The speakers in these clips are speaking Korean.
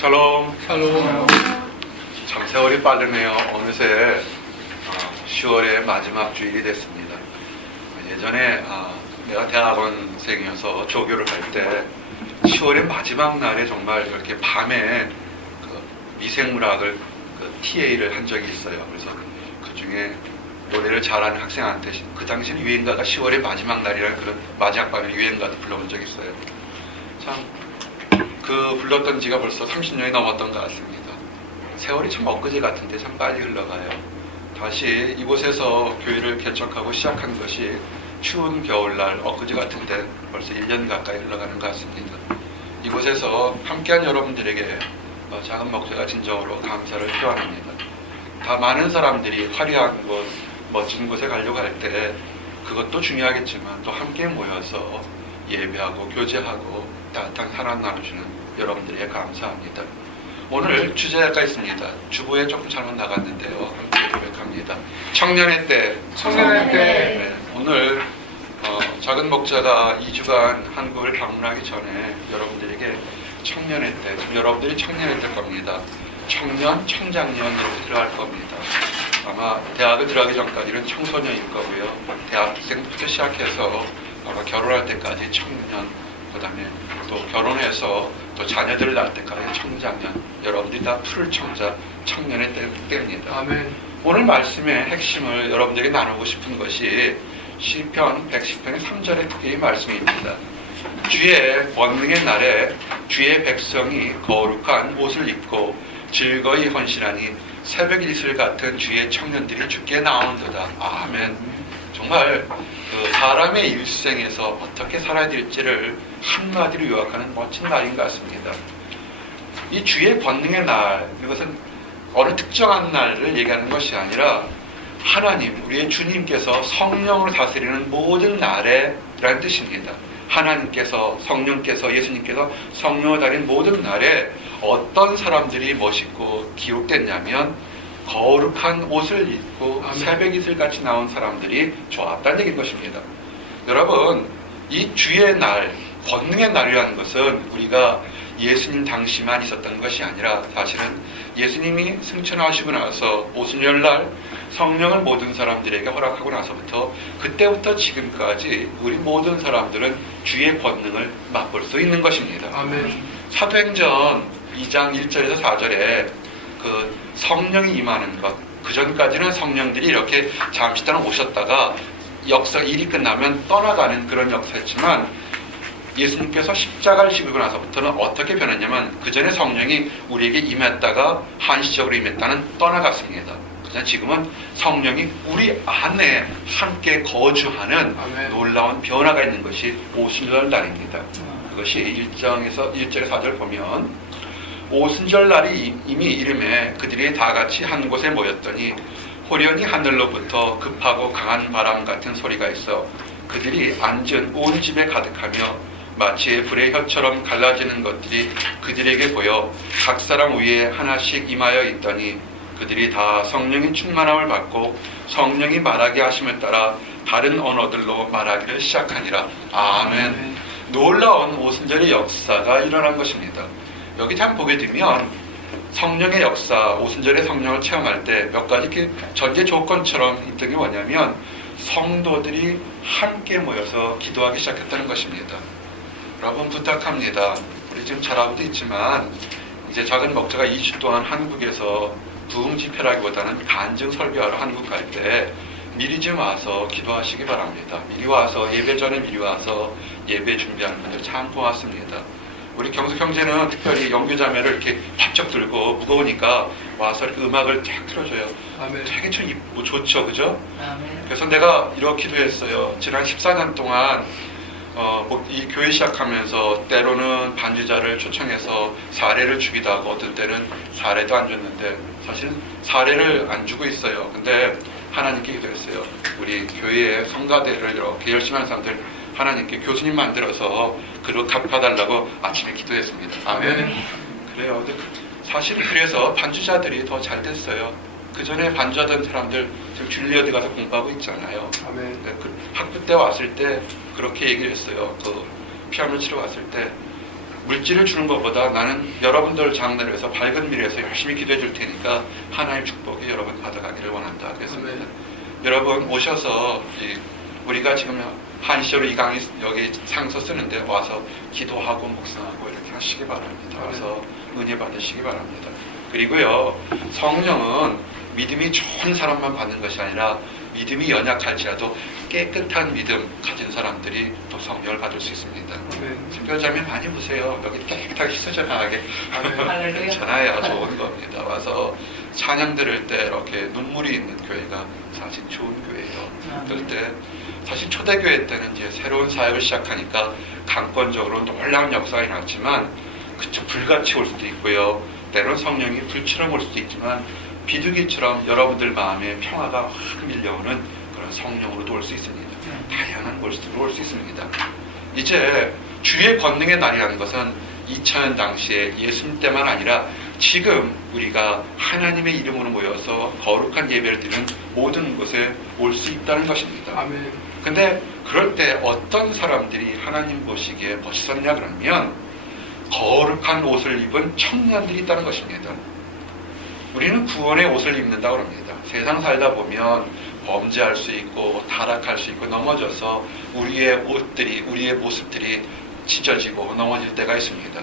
샬롬. 샬롬. 참 세월이 빠르네요. 어느새 10월의 마지막 주일이 됐습니다. 예전에 내가 대학원생이어서 조교를 할 때 10월의 마지막 날에 정말 이렇게 밤에 그 미생물학을 TA를 한 적이 있어요. 그래서 그 중에 노래를 잘하는 학생한테 그 당시에는 유행가가 10월의 마지막 날이라는 그런 마지막 밤에 유행가도 불러본 적이 있어요. 참 그 불렀던 지가 벌써 30년이 넘었던 것 같습니다. 세월이 참 엊그제 같은데 참 빨리 흘러가요. 다시 이곳에서 교회를 개척하고 시작한 것이 추운 겨울날 엊그제 같은데 벌써 1년 가까이 흘러가는 것 같습니다. 이곳에서 함께한 여러분들에게 작은 목사가 진정으로 감사를 표합니다. 다 많은 사람들이 화려한 곳, 멋진 곳에 가려고 할 때 그것도 중요하겠지만 또 함께 모여서 예배하고 교제하고 따뜻한 사랑 나눠주는 여러분들에게 감사합니다. 오늘 주제가 있습니다. 주보에 조금 잘못 나갔는데요. 함께 고백합니다. 청년의 때. 때. 오늘 작은 목자가 2주간 한국을 방문하기 전에 여러분들에게 청년의 때, 여러분들이 청년의 때일 겁니다. 청년, 청장년으로 들어갈 겁니다. 아마 대학을 들어가기 전까지는 청소년일 거고요. 대학생부터 시작해서 아마 결혼할 때까지 청년, 그 다음에 또 결혼해서 또 자녀들을 낳을 때까지 청장년, 여러분들이 다 푸를 청자, 청년의 때입니다. 아멘. 오늘 말씀의 핵심을 여러분들에게 나누고 싶은 것이 시편 110편의 3절의 특별히 말씀입니다. 주의 권능의 날에 주의 백성이 거룩한 옷을 입고 즐거이 헌신하니 새벽 이슬 같은 주의 청년들이 주께 나온도다. 아멘. 정말 사람의 일생에서 어떻게 살아야 될지를 한마디로 요약하는 멋진 날인 것 같습니다. 이 주의 권능의 날, 이것은 어느 특정한 날을 얘기하는 것이 아니라 하나님, 우리의 주님께서 성령으로 다스리는 모든 날에 라는 뜻입니다. 하나님께서, 성령께서, 예수님께서 성령으로 다스리는 모든 날에 어떤 사람들이 멋있고 기록됐냐면 거룩한 옷을 입고 새벽 이슬같이 나온 사람들이 좋았다는 얘기인 것입니다. 여러분, 이 주의 날, 권능의 날이라는 것은 우리가 예수님 당시만 있었던 것이 아니라 사실은 예수님이 승천하시고 나서 오순절날 성령을 모든 사람들에게 허락하고 나서부터 그때부터 지금까지 우리 모든 사람들은 주의 권능을 맛볼 수 있는 것입니다. 아멘. 사도행전 2장 1절에서 4절에 그 성령이 임하는 것, 그 전까지는 성령들이 이렇게 잠시 동안 오셨다가 역사 일이 끝나면 떠나가는 그런 역사였지만 예수님께서 십자가를 지고 나서부터는 어떻게 변했냐면 그 전에 성령이 우리에게 임했다가 한시적으로 임했다는 떠나갔습니다. 그냥 지금은 성령이 우리 안에 함께 거주하는 놀라운 변화가 있는 것이 오순절 날입니다. 그것이 1절에서 4절 보면 오순절 날이 이미 이름에 그들이 다 같이 한 곳에 모였더니 호련히 하늘로부터 급하고 강한 바람 같은 소리가 있어 그들이 앉은 온 집에 가득하며 마치 불의 혀처럼 갈라지는 것들이 그들에게 보여 각 사람 위에 하나씩 임하여 있더니 그들이 다 성령이 충만함을 받고 성령이 말하게 하심을 따라 다른 언어들로 말하기를 시작하니라. 아멘. 놀라운 오순절의 역사가 일어난 것입니다. 여기 참 보게 되면 성령의 역사, 오순절의 성령을 체험할 때 몇 가지 전제 조건처럼 있던 게 뭐냐면 성도들이 함께 모여서 기도하기 시작했다는 것입니다. 여러분 부탁합니다. 우리 지금 잘하고도 있지만 이제 작은 목자가 2주 동안 한국에서 부흥 집회라기보다는 간증 설교하러 한국 갈 때 미리 좀 와서 기도하시기 바랍니다. 미리 와서 예배 전에 미리 와서 예배 준비하는 분들 참 고맙습니다. 우리 경숙 형제는 특별히 영규자매를 이렇게 바짝 들고 무거우니까 와서 이렇게 음악을 쫙 틀어줘요. 아멘. 되게 좀 좋죠, 그죠? 아멘. 그래서 내가 이렇게 기도했어요. 지난 14년 동안 이 교회 시작하면서 때로는 반주자를 초청해서 사례를 주기도 하고 어떤 때는 사례도 안 줬는데 사실은 사례를 안 주고 있어요. 근데 하나님께 기도했어요. 우리 교회의 성가대를 이렇게 열심히 하는 사람들 하나님께 교수님 만들어서 그로 갚아달라고 아침에 기도했습니다. 아멘. 그래요. 근데 사실은 그래서 반주자들이 더 잘 됐어요. 그 전에 반주하던 사람들 지금 줄리어드 가서 공부하고 있잖아요. 아멘. 그 학부 때 왔을 때 그렇게 얘기를 했어요. 그 피아노 치러 왔을 때 물질을 주는 것보다 나는 여러분들 장래를 위해서 밝은 미래에서 열심히 기도해 줄 테니까 하나님의 축복이 여러분 받아가기를 원한다 그랬습니다. 여러분 오셔서 우리가 지금 한시로 이 강의 여기 상서 쓰는데 와서 기도하고 묵상하고 이렇게 하시기 바랍니다. 와서 은혜 받으시기 바랍니다. 그리고요, 성령은 믿음이 좋은 사람만 받는 것이 아니라 믿음이 연약할지라도 깨끗한 믿음 가진 사람들이 또 성령을 받을 수 있습니다. 선교자매 많이 보세요. 여기 깨끗하게 씻어져 나가게 괜찮아요. 좋은 겁니다. 와서 찬양 들을 때 이렇게 눈물이 있는 교회가 사실 좋은 교회예요. 그럴 때 사실 초대교회 때는 이제 새로운 사역을 시작하니까 강권적으로 놀라운 역사가 일어났지만 그쵸, 불같이 올 수도 있고요. 때로는 성령이 불처럼 올 수도 있지만 비둘기처럼 여러분들 마음에 평화가 확 밀려오는 그런 성령으로도 올 수 있습니다. 다양한 모습으로 올 수 있습니다. 이제 주의 권능의 날이라는 것은 2000년 당시에 예수님 때만 아니라 지금 우리가 하나님의 이름으로 모여서 거룩한 예배를 드리는 모든 곳에 올 수 있다는 것입니다. 아멘. 근데 그럴 때 어떤 사람들이 하나님 보시기에 멋있었냐 그러면 거룩한 옷을 입은 청년들이 있다는 것입니다. 우리는 구원의 옷을 입는다고 합니다. 세상 살다 보면 범죄할 수 있고 타락할 수 있고 넘어져서 우리의 옷들이 우리의 모습들이 찢어지고 넘어질 때가 있습니다.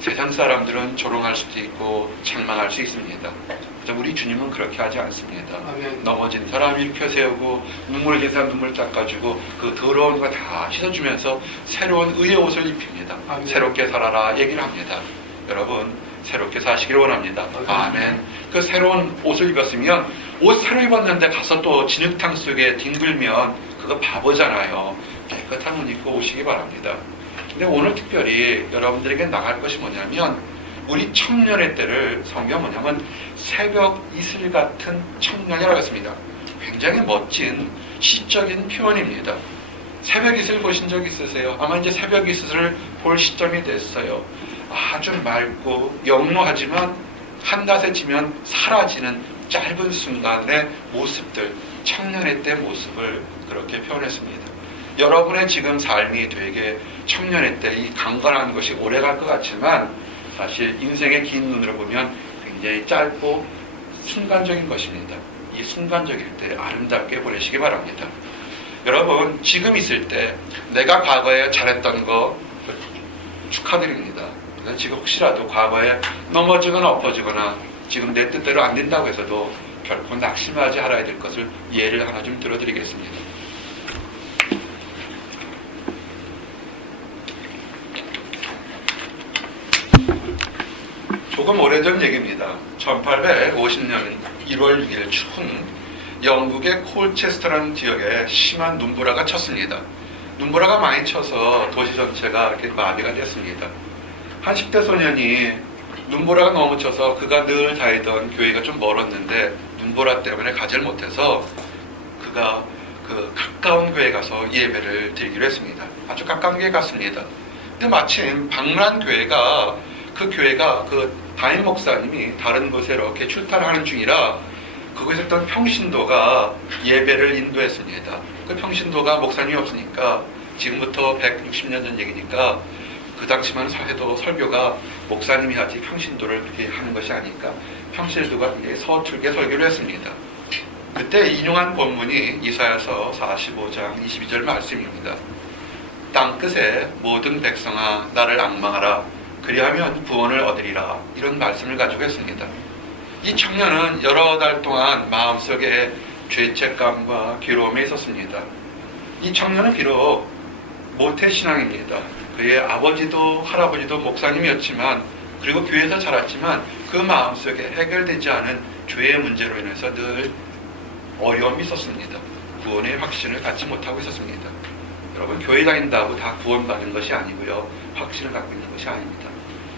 세상 사람들은 조롱할 수도 있고 책망할 수 있습니다. 우리 주님은 그렇게 하지 않습니다. 아멘. 넘어진 사람 일으켜 세우고 눈물 흘린 사람 눈물 닦아주고 그 더러운 거 다 씻어주면서 새로운 의의 옷을 입힙니다. 아멘. 새롭게 살아라 얘기를 합니다. 여러분 새롭게 사시길 원합니다. 아멘. 그 새로운 옷을 입었으면 옷 새로 입었는데 가서 또 진흙탕 속에 뒹굴면 그거 바보잖아요. 깨끗한 옷 입고 오시기 바랍니다. 근데 오늘 특별히 여러분들에게 나갈 것이 뭐냐면 우리 청년의 때를 성경 뭐냐면 새벽 이슬 같은 청년이라고 했습니다. 굉장히 멋진 시적인 표현입니다. 새벽 이슬 보신 적 있으세요? 아마 이제 새벽 이슬을 볼 시점이 됐어요. 아주 맑고 영롱하지만 한낮에 지면 사라지는 짧은 순간의 모습들, 청년의 때 모습을 그렇게 표현했습니다. 여러분의 지금 삶이 되게 청년의 때 이 강건한 것이 오래갈 것 같지만 사실 인생의 긴 눈으로 보면 굉장히 짧고 순간적인 것입니다. 이 순간적일 때 아름답게 보내시기 바랍니다. 여러분 지금 있을 때 내가 과거에 잘했던 거 축하드립니다. 지금 혹시라도 과거에 넘어지거나 엎어지거나 지금 내 뜻대로 안 된다고 해서도 결코 낙심하지 않아야 될 것을 예를 하나 좀 들어드리겠습니다. 조금 오래전 얘기입니다. 1850년 1월 6일 춘 영국의 콜체스터라는 지역에 심한 눈보라가 쳤습니다. 눈보라가 많이 쳐서 도시 전체가 이렇게 마비가 됐습니다. 한 10대 소년이 눈보라가 너무 쳐서 그가 늘 다니던 교회가 좀 멀었는데 눈보라 때문에 가지를 못해서 그가 그 가까운 교회에 가서 예배를 드리기로 했습니다. 아주 가까운 교회에 갔습니다. 근데 마침 방문한 교회가 그 담임 목사님이 다른 곳에 이렇게 출타를 하는 중이라 그곳에 있던 평신도가 예배를 인도했습니다. 그 평신도가 목사님이 없으니까 지금부터 160년 전 얘기니까 그 당시만 해도 설교가 목사님이 하지 평신도를 그렇게 하는 것이 아니까 평신도가 서툴게 설교를 했습니다. 그때 인용한 본문이 이사야서 45장 22절 말씀입니다. 땅끝에 모든 백성아 나를 앙망하라 그리하면 구원을 얻으리라 이런 말씀을 가지고 했습니다. 이 청년은 여러 달 동안 마음속에 죄책감과 괴로움에 있었습니다. 이 청년은 비록 모태신앙입니다. 그의 아버지도 할아버지도 목사님이었지만 그리고 교회에서 자랐지만 그 마음속에 해결되지 않은 죄의 문제로 인해서 늘 어려움이 있었습니다. 구원의 확신을 갖지 못하고 있었습니다. 여러분 교회 다닌다고 다 구원받는 것이 아니고요. 확신을 갖고 있는 것이 아닙니다.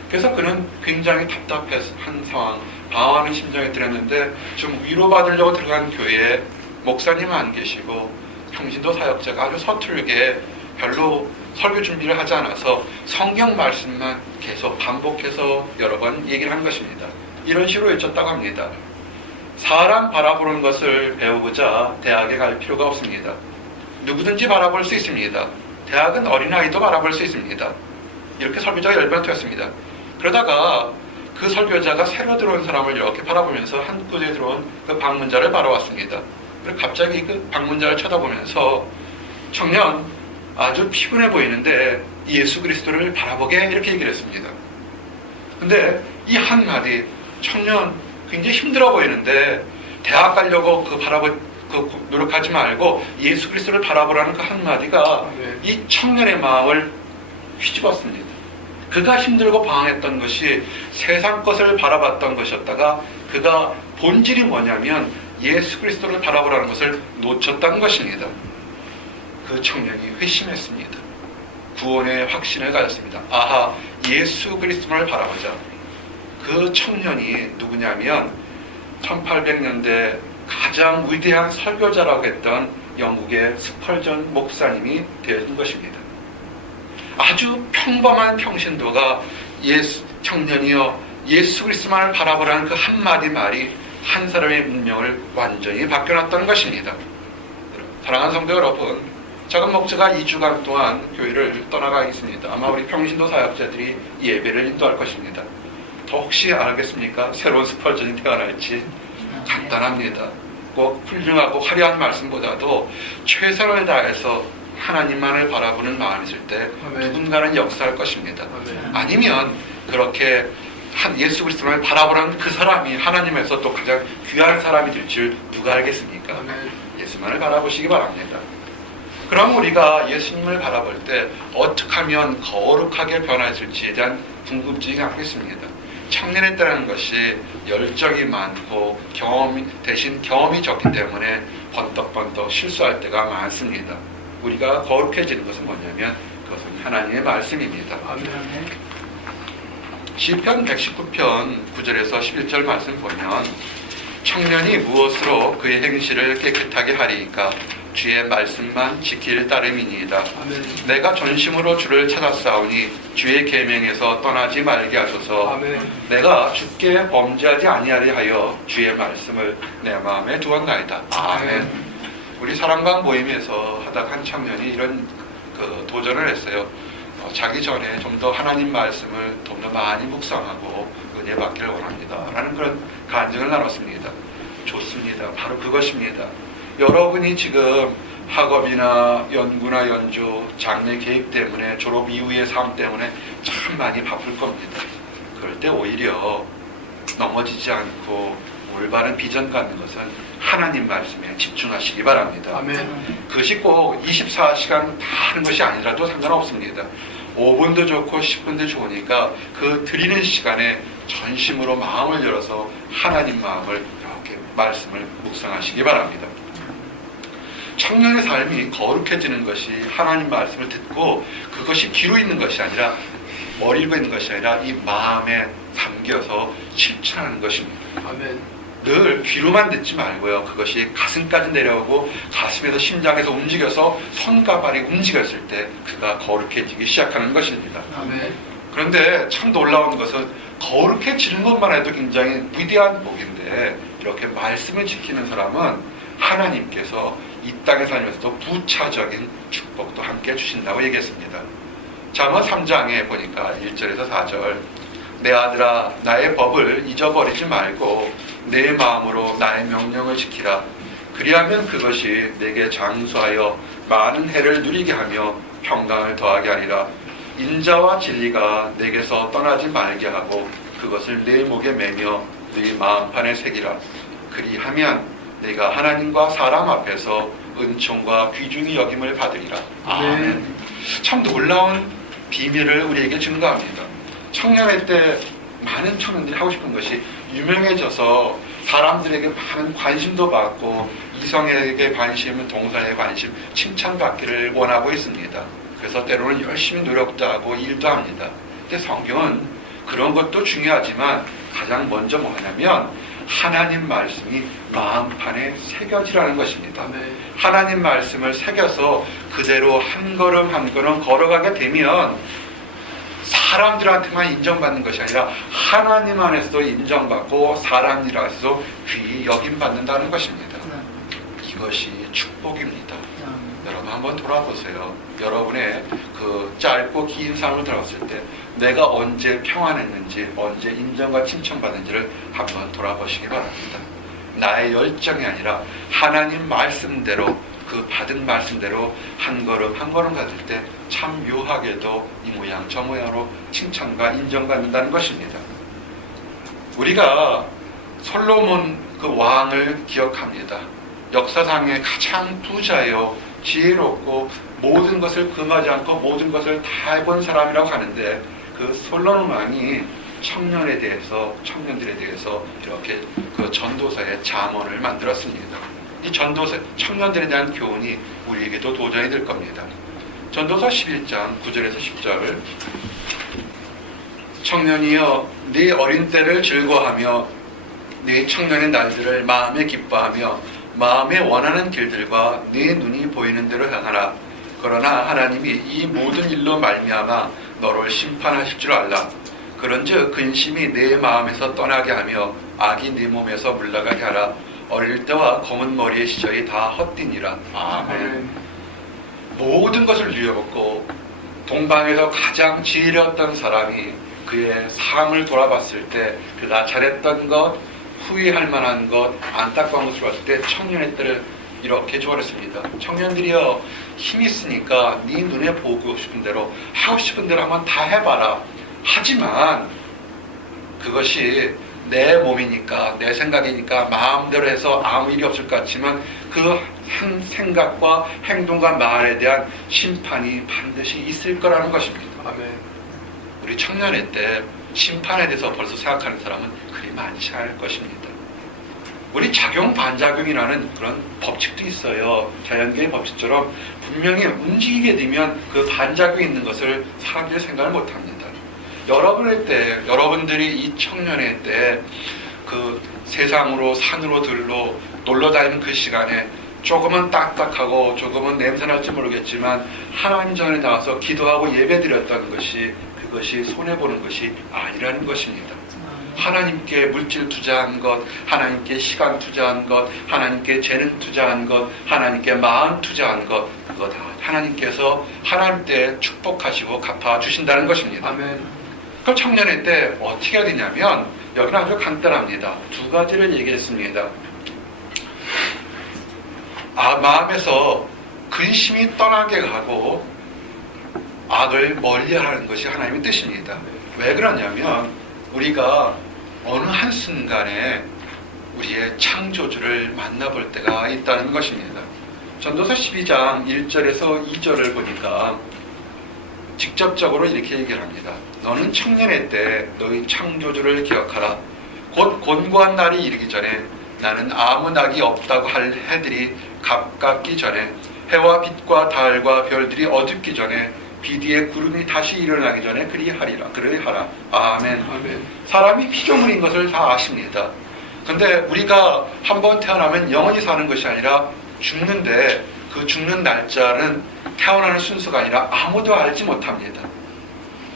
그래서 그는 굉장히 답답한 상황, 방황하는 심정에 들었는데 좀 위로받으려고 들어간 교회에 목사님은 안 계시고 평신도 사역자가 아주 서툴게 별로 설교 준비를 하지 않아서 성경 말씀만 계속 반복해서 여러 번 얘기를 한 것입니다. 이런 식으로 외쳤다고 합니다. 사람 바라보는 것을 배우고자 대학에 갈 필요가 없습니다. 누구든지 바라볼 수 있습니다. 대학은 어린아이도 바라볼 수 있습니다. 이렇게 설교자가 열변했습니다. 그러다가 그 설교자가 새로 들어온 사람을 이렇게 바라보면서 한 곳에 들어온 그 방문자를 바라봤습니다. 그리고 갑자기 그 방문자를 쳐다보면서 청년 아주 피곤해 보이는데 예수 그리스도를 바라보게 이렇게 얘기를 했습니다. 근데 이 한마디 청년 굉장히 힘들어 보이는데 대학 가려고 노력하지 말고 예수 그리스도를 바라보라는 그 한마디가 이 청년의 마음을 휘집었습니다. 그가 힘들고 방황했던 것이 세상 것을 바라봤던 것이었다가 그가 본질이 뭐냐면 예수 그리스도를 바라보라는 것을 놓쳤다는 것입니다. 그 청년이 회심했습니다. 구원의 확신을 가졌습니다. 아하, 예수 그리스도를 바라보자. 그 청년이 누구냐면 1800년대 가장 위대한 설교자라고 했던 영국의 스펄전 목사님이 되었던 것입니다. 아주 평범한 평신도가 청년이여 예수 그리스도만을 바라보라는 그 한마디 말이 한 사람의 운명을 완전히 바뀌어놨다는 것입니다. 사랑하는 성도 여러분, 작은 목사가 2주간 동안 교회를 떠나가 있습니다. 아마 우리 평신도 사역자들이 예배를 인도할 것입니다. 더 혹시 알겠습니까? 새로운 스펄전이 태어날지. 간단합니다. 꼭 훌륭하고 화려한 말씀보다도 최선을 다해서 하나님만을 바라보는 마음이 있을 때 누군가는 역사할 것입니다. 아니면 그렇게 예수 그리스도를 바라보는 그 사람이 하나님에서 또 가장 귀한 사람이 될 줄 누가 알겠습니까? 예수만을 바라보시기 바랍니다. 그럼 우리가 예수님을 바라볼 때 어떻게 하면 거룩하게 변화했을지에 대한 궁금증이 갖고 있습니다. 청년했다는 것이 열정이 많고 대신 경험이 적기 때문에 번떡번떡 실수할 때가 많습니다. 우리가 거룩해지는 것은 뭐냐면 그것은 하나님의 말씀입니다. 시편 119편 9절에서 11절 말씀 보면 청년이 무엇으로 그의 행실을 깨끗하게 하리이까 주의 말씀만 지킬 따름이니이다. 내가 전심으로 주를 찾았사오니 주의 계명에서 떠나지 말게 하소서. 내가 주께 범죄하지 아니하리 하여 주의 말씀을 내 마음에 두었나이다. 아멘. 우리 사랑방 모임에서 하다가 한 청년이 이런 도전을 했어요. 자기 전에 좀 더 하나님 말씀을 좀 더 많이 묵상하고 은혜 받기를 원합니다 라는 그런 간증을 나눴습니다. 좋습니다. 바로 그것입니다. 여러분이 지금 학업이나 연구나 연주, 장래 계획 때문에 졸업 이후의 삶 때문에 참 많이 바쁠 겁니다. 그럴 때 오히려 넘어지지 않고 올바른 비전 갖는 것은 하나님 말씀에 집중하시기 바랍니다. 아멘. 그것이 꼭 24시간 다 하는 것이 아니라도 상관없습니다. 5분도 좋고 10분도 좋으니까 그 드리는 시간에 전심으로 마음을 열어서 하나님 마음을 이렇게 말씀을 묵상하시기 바랍니다. 청년의 삶이 거룩해지는 것이 하나님 말씀을 듣고 그것이 귀로 있는 것이 아니라 머리로 있는 것이 아니라 이 마음에 담겨서 실천하는 것입니다. 아멘. 늘 귀로만 듣지 말고요. 그것이 가슴까지 내려오고 가슴에서 심장에서 움직여서 손과 발이 움직였을 때 그가 거룩해지기 시작하는 것입니다. 아멘. 그런데 참 놀라운 것은 거룩해지는 것만 해도 굉장히 위대한 복인데 이렇게 말씀을 지키는 사람은 하나님께서 이 땅에 살면서도 부차적인 축복도 함께 주신다고 얘기했습니다. 잠언 3장에 보니까 1절에서 4절 내 아들아 나의 법을 잊어버리지 말고 내 마음으로 나의 명령을 지키라. 그리하면 그것이 내게 장수하여 많은 해를 누리게 하며 평강을 더하게 하리라. 인자와 진리가 내게서 떠나지 말게 하고 그것을 내 목에 매며 네 마음판에 새기라. 그리하면 내가 하나님과 사람 앞에서 은총과 귀중히 여김을 받으리라. 아멘. 참 놀라운 비밀을 우리에게 증거합니다. 청년회 때 많은 청년들이 하고 싶은 것이 유명해져서 사람들에게 많은 관심도 받고 이성에게 관심, 동성에게 관심, 칭찬받기를 원하고 있습니다. 그래서 때로는 열심히 노력도 하고 일도 합니다. 근데 성경은 그런 것도 중요하지만 가장 먼저 뭐냐면 하나님 말씀이 마음판에 새겨지라는 것입니다. 하나님 말씀을 새겨서 그대로 한 걸음 한 걸음 걸어가게 되면 사람들한테만 인정받는 것이 아니라 하나님 안에서도 인정받고 사람들 안에서도 귀히 여김받는다는 것입니다. 이것이 축복입니다. 여러분 한번 돌아보세요. 여러분의 그 짧고 긴 삶을 돌아봤을 때 내가 언제 평안했는지, 언제 인정과 칭찬받는지를 한번 돌아보시기 바랍니다. 나의 열정이 아니라 하나님 말씀대로, 그 받은 말씀대로 한 걸음 한 걸음 가질 때 참 묘하게도 이 모양 저 모양으로 칭찬과 인정받는다는 것입니다. 우리가 솔로몬 그 왕을 기억합니다. 역사상의 가장 부자요 지혜롭고 모든 것을 금하지 않고 모든 것을 다 해본 사람이라고 하는데, 그 솔로몬 왕이 청년들에 대해서 이렇게 그 전도서의 잠언을 만들었습니다. 이 전도서, 청년들에 대한 교훈이 우리에게도 도전이 될 겁니다. 전도서 11장 9절에서 10절. 청년이여, 네 어린 때를 즐거워하며 네 청년의 날들을 마음에 기뻐하며 마음에 원하는 길들과 네 눈이 보이는 대로 향하라. 그러나 하나님이 이 모든 일로 말미암아 너를 심판하실 줄 알라. 그런즉 근심이 내 마음에서 떠나게 하며 악이 네 몸에서 물러가게 하라. 어릴 때와 검은 머리의 시절이 다 헛되니라. 아멘. 모든 것을 누려먹고 동방에서 가장 지혜로웠던 사람이 그의 삶을 돌아봤을 때 그가 잘했던 것, 후회할 만한 것, 안타까운 것을 봤을 때 청년의 때를 이렇게 조언했습니다. 청년들이여, 힘이 있으니까 네 눈에 보고 싶은 대로 하고 싶은 대로 한번 다 해봐라. 하지만 그것이 내 몸이니까, 내 생각이니까 마음대로 해서 아무 일이 없을 것 같지만 그 한 생각과 행동과 말에 대한 심판이 반드시 있을 거라는 것입니다. 아멘. 우리 청년의 때 심판에 대해서 벌써 생각하는 사람은 그리 많지 않을 것입니다. 우리 작용 반작용이라는 그런 법칙도 있어요. 자연계의 법칙처럼 분명히 움직이게 되면 그 반작용이 있는 것을 사람들이 생각을 못합니다. 여러분의 때, 여러분들이 이 청년의 때 그 세상으로 산으로 들로 놀러 다니는 그 시간에 조금은 딱딱하고 조금은 냄새날지 모르겠지만 하나님 전에 나와서 기도하고 예배드렸던 것이, 그것이 손해보는 것이 아니라는 것입니다. 하나님께 물질 투자한 것, 하나님께 시간 투자한 것, 하나님께 재능 투자한 것, 하나님께 마음 투자한 것, 그거 다 하나님께서 하나님 때 축복하시고 갚아주신다는 것입니다. 아멘. 그 청년의 때 어떻게 해야 되냐면 여기는 아주 간단합니다. 두 가지를 얘기했습니다. 마음에서 근심이 떠나게 하고 악을 멀리하는 것이 하나님의 뜻입니다. 왜 그러냐면 우리가 어느 한순간에 우리의 창조주를 만나볼 때가 있다는 것입니다. 전도서 12장 1절에서 2절을 보니까 직접적으로 이렇게 얘기를 합니다. 너는 청년의 때 너희 창조주를 기억하라. 곧 곤고한 날이 이르기 전에 나는 아무 낙이 없다고 할 해들이 가깝기 전에, 해와 빛과 달과 별들이 어둡기 전에, 비디의 구름이 다시 일어나기 전에 그리하리라. 그리하라. 아멘. 아멘. 사람이 피조물인 것을 다 아십니다. 근데 우리가 한번 태어나면 영원히 사는 것이 아니라 죽는데, 그 죽는 날짜는 태어나는 순서가 아니라 아무도 알지 못합니다.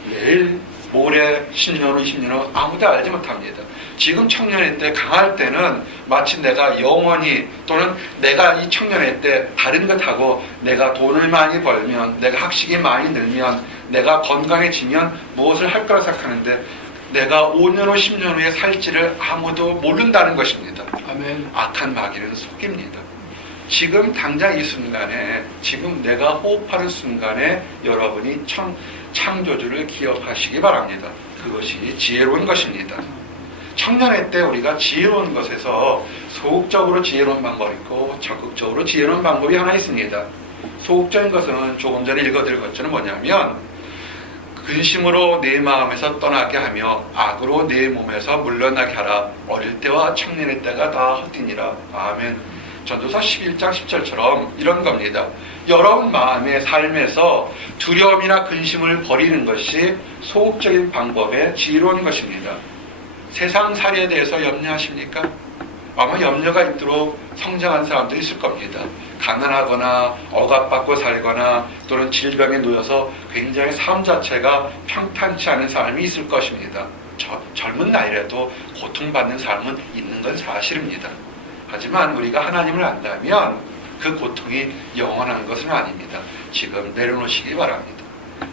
내일, 모레, 10년 후, 20년 후 아무도 알지 못합니다. 지금 청년의 때 강할 때는 마치 내가 영원히, 또는 내가 이 청년의 때 다른 것하고 내가 돈을 많이 벌면, 내가 학식이 많이 늘면, 내가 건강해지면 무엇을 할 거라 생각하는데 내가 5년 후 10년 후에 살지를 아무도 모른다는 것입니다. 아멘. 악한 마귀는 속입니다. 지금 당장 이 순간에, 지금 내가 호흡하는 순간에 여러분이 창조주를 기억하시기 바랍니다. 그것이 지혜로운 것입니다. 청년의 때 우리가 지혜로운 것에서 소극적으로 지혜로운 방법이 있고 적극적으로 지혜로운 방법이 하나 있습니다. 소극적인 것은 조금 전에 읽어드린 것처럼 뭐냐면 근심으로 내 마음에서 떠나게 하며 악으로 내 몸에서 물러나게 하라. 어릴 때와 청년의 때가 다 헛되니라. 아멘. 전도서 11장 10절처럼 이런 겁니다. 여러분 마음의 삶에서 두려움이나 근심을 버리는 것이 소극적인 방법의 지혜로운 것입니다. 세상살이에 대해서 염려하십니까? 아마 염려가 있도록 성장한 사람도 있을 겁니다. 가난하거나 억압받고 살거나 또는 질병에 놓여서 굉장히 삶 자체가 평탄치 않은 삶이 있을 것입니다. 젊은 나이라도 고통받는 삶은 있는 건 사실입니다. 하지만 우리가 하나님을 안다면 그 고통이 영원한 것은 아닙니다. 지금 내려놓으시기 바랍니다.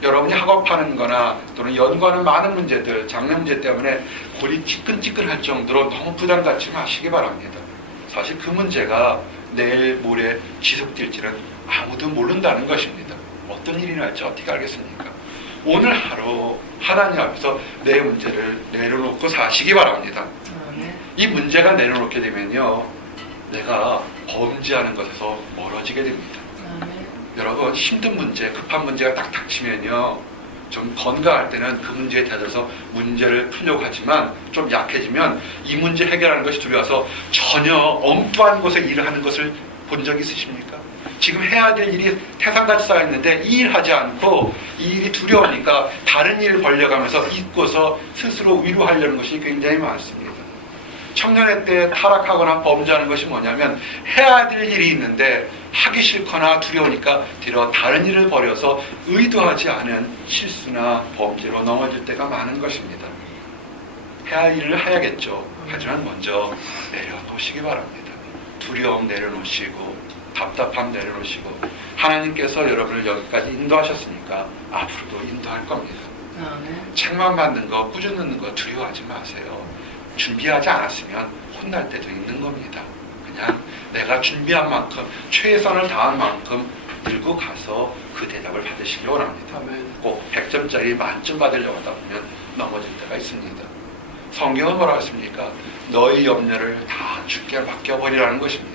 여러분이 학업하는 거나 또는 연구하는 많은 문제들, 장래 문제 때문에 골이 찌끈찌끈할 정도로 너무 부담 갖지 마시기 바랍니다. 사실 그 문제가 내일 모레 지속될지는 아무도 모른다는 것입니다. 어떤 일이 날지 어떻게 알겠습니까? 오늘 하루 하나님 앞에서 내 문제를 내려놓고 사시기 바랍니다. 이 문제가 내려놓게 되면요, 내가 범죄하는 것에서 멀어지게 됩니다. 여러분, 힘든 문제, 급한 문제가 딱 닥치면요, 좀 건강할 때는 그 문제에 대해서 문제를 풀려고 하지만 좀 약해지면 이 문제 해결하는 것이 두려워서 전혀 엉뚱한 곳에 일을 하는 것을 본 적 있으십니까? 지금 해야 될 일이 태산같이 쌓였는데 이 일 하지 않고 이 일이 두려우니까 다른 일을 벌려가면서 잊고서 스스로 위로하려는 것이 굉장히 많습니다. 청년의 때 타락하거나 범죄하는 것이 뭐냐면 해야 될 일이 있는데 하기 싫거나 두려우니까 뒤로 다른 일을 벌여서 의도하지 않은 실수나 범죄로 넘어질 때가 많은 것입니다. 해야 할 일을 해야겠죠. 하지만 먼저 내려놓으시기 바랍니다. 두려움 내려놓으시고 답답함 내려놓으시고 하나님께서 여러분을 여기까지 인도하셨으니까 앞으로도 인도할 겁니다. 책만 받는 거, 꾸준 듣는 거 두려워하지 마세요. 준비하지 않았으면 혼날 때도 있는 겁니다. 그냥 내가 준비한 만큼 최선을 다한 만큼 들고 가서 그 대답을 받으시기 원합니다. 꼭 100점짜리 만점 받으려고 하다 보면 넘어질 때가 있습니다. 성경은 뭐라고 했습니까? 너희 염려를 다 주께 맡겨버리라는 것입니다.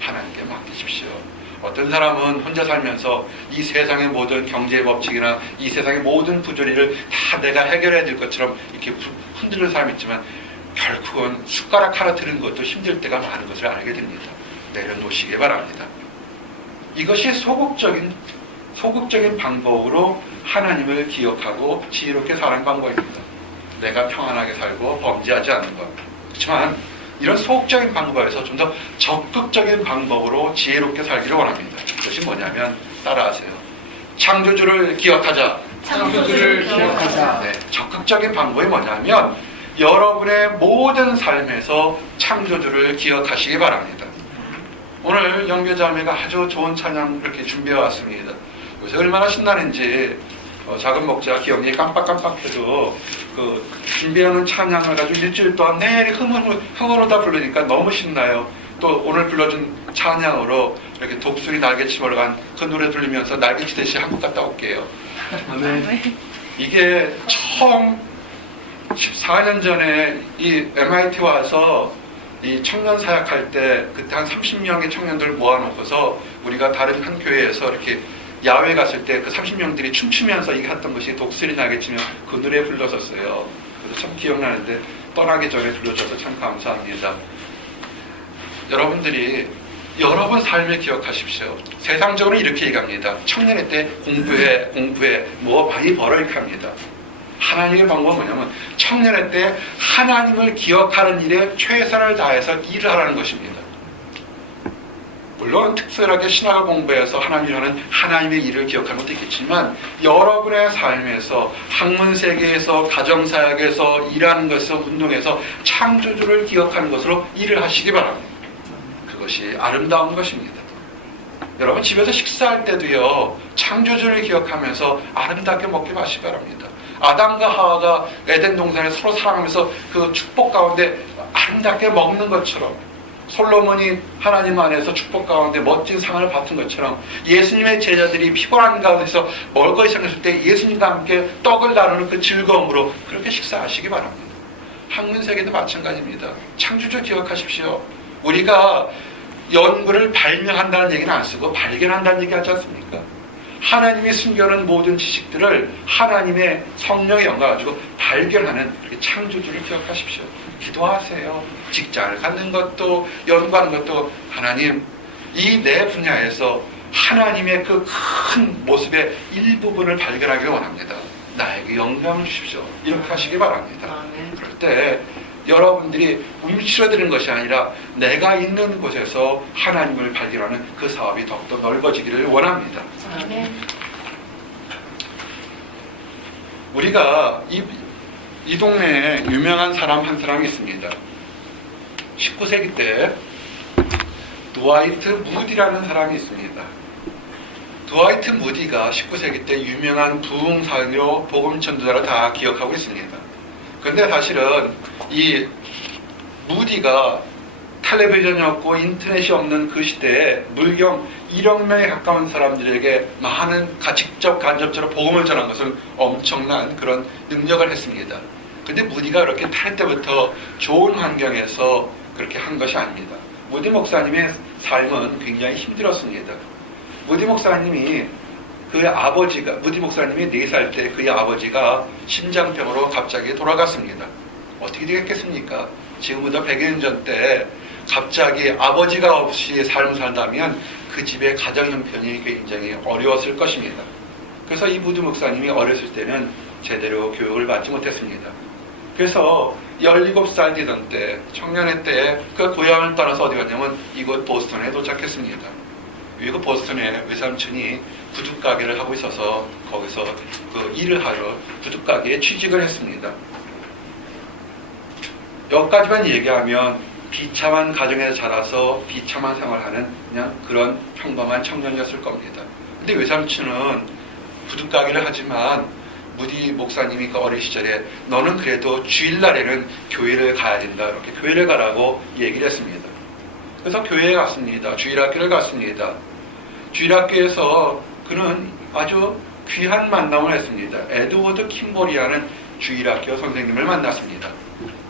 하나님께 맡기십시오. 어떤 사람은 혼자 살면서 이 세상의 모든 경제 법칙이나 이 세상의 모든 부조리를 다 내가 해결해야 될 것처럼 이렇게 흔들는 사람이 있지만 결국은 숟가락 하나 드는 것도 힘들 때가 많은 것을 알게 됩니다. 내려놓으시기 바랍니다. 이것이 소극적인 방법으로 하나님을 기억하고 지혜롭게 사는 방법입니다. 내가 평안하게 살고 범죄하지 않는 것. 그렇지만 이런 소극적인 방법에서 좀 더 적극적인 방법으로 지혜롭게 살기를 원합니다. 그것이 뭐냐면 따라하세요. 창조주를 기억하자. 창조주를 기억하자. 네, 적극적인 방법이 뭐냐면 여러분의 모든 삶에서 창조주를 기억하시기 바랍니다. 오늘 영교자매가 아주 좋은 찬양 이렇게 준비해 왔습니다. 요새 얼마나 신나는지 작은 목자 기억이 깜빡깜빡해도 그 준비하는 찬양을 가지고 일주일 동안 내일 흥으로 다 부르니까 너무 신나요. 또 오늘 불러준 찬양으로 이렇게 독수리 날개치며 간 그 노래 들리면서 날개치듯이 한국 갔다 올게요. 이게 처음 14년 전에 이 MIT 와서 이 청년 사역할 때 그때 한 30명의 청년들 모아놓고서 우리가 다른 한 교회에서 이렇게 야외 갔을 때 그 30명들이 춤추면서 이게 했던 것이 독수리 날개치며 그 노래 불렀었어요. 그래서 참 기억나는데 떠나기 전에 불러줘서 참 감사합니다. 여러분들이 여러분 삶을 기억하십시오. 세상적으로 이렇게 얘기합니다. 청년의 때 공부해 뭐 많이 벌어 이렇게 합니다. 하나님의 방법은 뭐냐면 청년의 때 하나님을 기억하는 일에 최선을 다해서 일을 하라는 것입니다. 물론 특별하게 신학을 공부해서 하나님을 하는 하나님의 일을 기억하는 것도 있겠지만 여러분의 삶에서 학문 세계에서 가정사역에서 일하는 것에서 운동에서 창조주를 기억하는 것으로 일을 하시기 바랍니다. 그것이 아름다운 것입니다. 여러분 집에서 식사할 때도요 창조주를 기억하면서 아름답게 먹게 마시기 바랍니다. 아담과 하와가 에덴 동산에 서로 사랑하면서 그 축복 가운데 아름답게 먹는 것처럼 솔로몬이 하나님 안에서 축복 가운데 멋진 상을 받은 것처럼 예수님의 제자들이 피곤한 가운데서 먹을 것이 생겼을 때 예수님과 함께 떡을 나누는 그 즐거움으로 그렇게 식사하시기 바랍니다. 학문세계도 마찬가지입니다. 창조주 기억하십시오. 우리가 연구를 발명한다는 얘기는 안 쓰고 발견한다는 얘기 하지 않습니까? 하나님이 숨겨놓은 모든 지식들을 하나님의 성령의 영광 가지고 발견하는 창조주를 기억하십시오. 기도하세요. 직장을 갖는 것도 연구하는 것도 하나님 이 내 분야에서 하나님의 그 큰 모습의 일부분을 발견하기를 원합니다. 나에게 영광을 주십시오. 이렇게 하시기 바랍니다. 그럴 때 여러분들이 움츠러드는 것이 아니라 내가 있는 곳에서 하나님을 발견하는 그 사업이 더욱더 넓어지기를 원합니다. 우리가 이 동네에 유명한 사람 한 사람이 있습니다. 19세기 때 드와이트 무디라는 사람이 있습니다. 드와이트 무디가 19세기 때 유명한 부흥사로 복음 전도자를 다 기억하고 있습니다. 근데 사실은 이 무디가 텔레비전이 없고 인터넷이 없는 그 시대에 물경 1억 명에 가까운 사람들에게 많은 직접 간접적으로 복음을 전한 것은 엄청난 그런 능력을 했습니다. 근데 무디가 그렇게 탈 때부터 좋은 환경에서 그렇게 한 것이 아닙니다. 무디 목사님의 삶은 굉장히 힘들었습니다. 무디 목사님이 무디 목사님이 4살 때 그의 아버지가 심장병으로 갑자기 돌아갔습니다. 어떻게 되겠습니까? 지금부터 100여 년 전 때 갑자기 아버지가 없이 삶을 살다면 그 집의 가정 형편이 굉장히 어려웠을 것입니다. 그래서 이 무디 목사님이 어렸을 때는 제대로 교육을 받지 못했습니다. 그래서 17살 되던 때, 청년의 때에 그 고향을 떠나서 어디 갔냐면 이곳 보스턴에 도착했습니다. 이곳 보스턴에 외삼촌이 구두가게를 하고 있어서 거기서 그 일을 하러 구두가게에 취직을 했습니다. 여기까지만 얘기하면 비참한 가정에서 자라서 비참한 생활하는 그냥 그런 평범한 청년이었을 겁니다. 근데 외삼촌은 구두가게를 하지만 무디 목사님이 그 어린 시절에 너는 그래도 주일날에는 교회를 가야 된다. 이렇게 교회를 가라고 얘기를 했습니다. 그래서 교회에 갔습니다. 주일학교를 갔습니다. 주일학교에서 그는 아주 귀한 만남을 했습니다. 에드워드 킴볼이라는 주일학교 선생님을 만났습니다.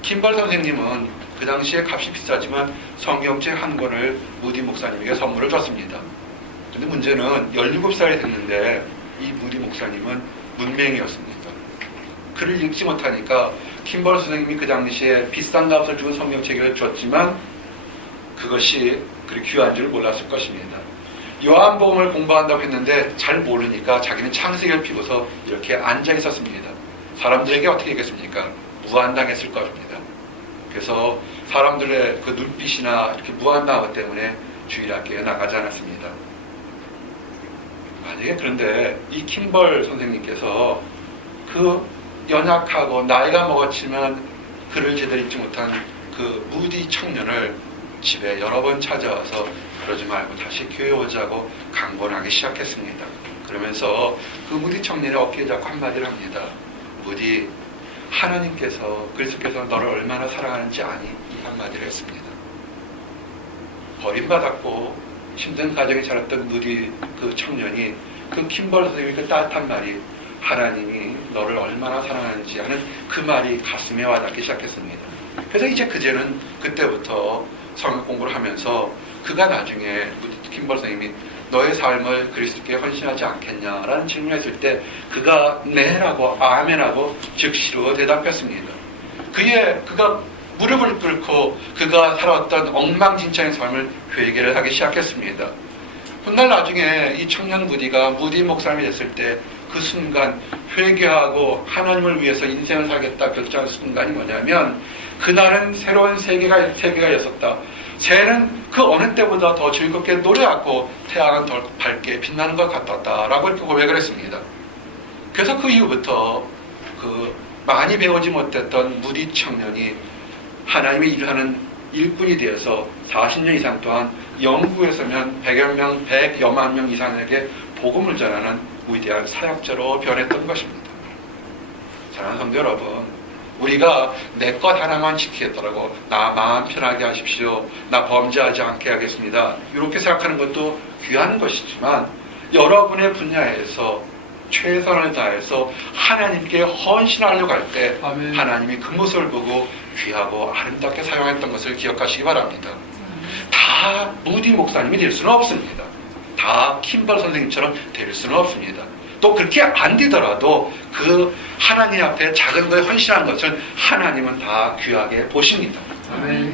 킴볼 선생님은 그 당시에 값이 비싸지만 성경책 한 권을 무디 목사님에게 선물을 줬습니다. 근데 문제는 17살이 됐는데 이 무디 목사님은 문맹이었습니다. 글을 읽지 못하니까 킴볼 선생님이 그 당시에 비싼 값을 주고 성경책을 줬지만 그것이 그리 귀한 줄 몰랐을 것입니다. 요한복음을 공부한다고 했는데 잘 모르니까 자기는 창세기를 피고서 이렇게 앉아 있었습니다. 사람들에게 어떻게 얘기했습니까? 무한당했을 것입니다. 그래서 사람들의 그 눈빛이나 이렇게 무한당하기 때문에 주일학교에 나가지 않았습니다. 만약에 그런데 이 킴벌 선생님께서 그 연약하고 나이가 먹었지만 글을 제대로 읽지 못한 그 무디 청년을 집에 여러 번 찾아와서 그러지 말고 다시 교회 오자고 강권하기 시작했습니다. 그러면서 그 무디 청년의 어깨에 잡고 한마디를 합니다. 무디, 하나님께서 그리스도께서 너를 얼마나 사랑하는지 아니? 이 한마디를 했습니다. 버림받았고 힘든 가정에 자랐던 무디 그 청년이 그 킴벌 선생님의 그 따뜻한 말이 하나님이 너를 얼마나 사랑하는지 하는 그 말이 가슴에 와닿기 시작했습니다. 그래서 이제 그때부터 성경 공부를 하면서 그가 나중에 킴벌 선생님이 너의 삶을 그리스도께 헌신하지 않겠냐라는 질문을 했을 때 그가 네라고 아멘하고 즉시로 대답했습니다. 그가 무릎을 꿇고 그가 살아왔던 엉망진창의 삶을 회개를 하기 시작했습니다. 훗날 나중에 이 청년 무디가 무디 목사님이 됐을 때 그 순간 회개하고 하나님을 위해서 인생을 살겠다 결정한 순간이 뭐냐면 그날은 새로운 세계가 였었다. 새는 그 어느 때보다 더 즐겁게 노래하고 태양은 더 밝게 빛나는 것 같았다라고 이렇게 고백을 했습니다. 그래서 그 이후부터 그 많이 배우지 못했던 무디 청년이 하나님의 일을 하는 일꾼이 되어서 40년 이상 동안 영국에서면 100여만 명 이상에게 복음을 전하는 위대한 사역자로 변했던 것입니다. 사랑하는 성도 여러분, 우리가 내 것 하나만 지키겠다라고 나 마음 편하게 하십시오. 나 범죄하지 않게 하겠습니다. 이렇게 생각하는 것도 귀한 것이지만 여러분의 분야에서 최선을 다해서 하나님께 헌신하려고 할 때 하나님이 그 모습을 보고 귀하고 아름답게 사용했던 것을 기억하시기 바랍니다. 다 무디 목사님이 될 수는 없습니다. 다 킴벌 선생님처럼 될 수는 없습니다. 또 그렇게 안 되더라도 그 하나님 앞에 작은 거에 헌신한 것을 하나님은 다 귀하게 보십니다.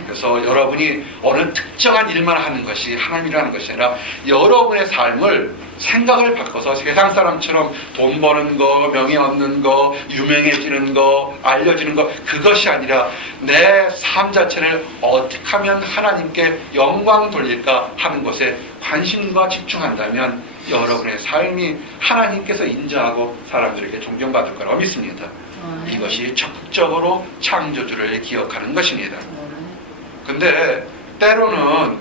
그래서 여러분이 어느 특정한 일만 하는 것이 하나님이라는 것이 아니라 여러분의 삶을 생각을 바꿔서 세상 사람처럼 돈 버는 거, 명예 얻는 거, 유명해지는 거, 알려지는 거 그것이 아니라 내 삶 자체를 어떻게 하면 하나님께 영광 돌릴까 하는 것에 관심과 집중한다면 여러분의 삶이 하나님께서 인정하고 사람들에게 존경받을 거라고 믿습니다. 이것이 적극적으로 창조주를 기억하는 것입니다. 근데 때로는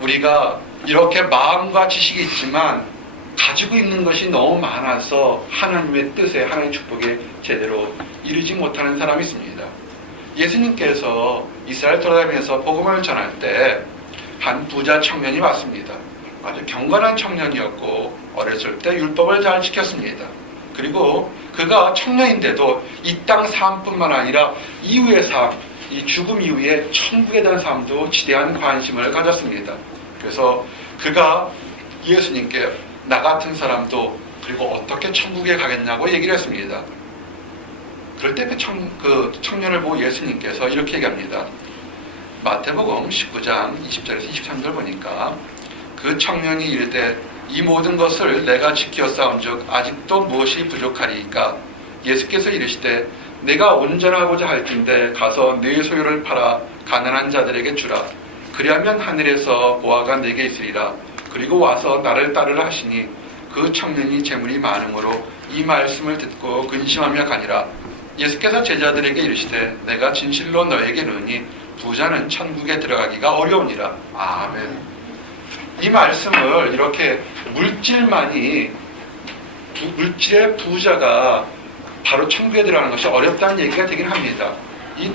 우리가 이렇게 마음과 지식이 있지만 가지고 있는 것이 너무 많아서 하나님의 뜻에, 하나님의 축복에 제대로 이르지 못하는 사람이 있습니다. 예수님께서 이스라엘 돌아다니면서 복음을 전할 때 한 부자 청년이 왔습니다. 아주 경건한 청년이었고 어렸을 때 율법을 잘 지켰습니다. 그리고 그가 청년인데도 이 땅 삶뿐만 아니라 이후의 삶, 이 죽음 이후에 천국에 대한 삶도 지대한 관심을 가졌습니다. 그래서 그가 예수님께 나 같은 사람도 그리고 어떻게 천국에 가겠냐고 얘기를 했습니다. 그럴 때 그 청년을 보고 예수님께서 이렇게 얘기합니다. 마태복음 19장 20절에서 23절 보니까 그 청년이 이르되 이 모든 것을 내가 지켜 싸운즉 아직도 무엇이 부족하리이까? 예수께서 이르시되 내가 온전하고자 할진대 가서 네 소유를 팔아 가난한 자들에게 주라. 그리하면 하늘에서 보화가 내게 있으리라. 그리고 와서 나를 따르라 하시니 그 청년이 재물이 많음으로 이 말씀을 듣고 근심하며 가니라. 예수께서 제자들에게 이르시되 내가 진실로 너에게 이르노니 부자는 천국에 들어가기가 어려우니라. 아멘. 이 말씀을 이렇게 물질의 부자가 바로 천국에 들어가는 것이 어렵다는 얘기가 되긴 합니다. 이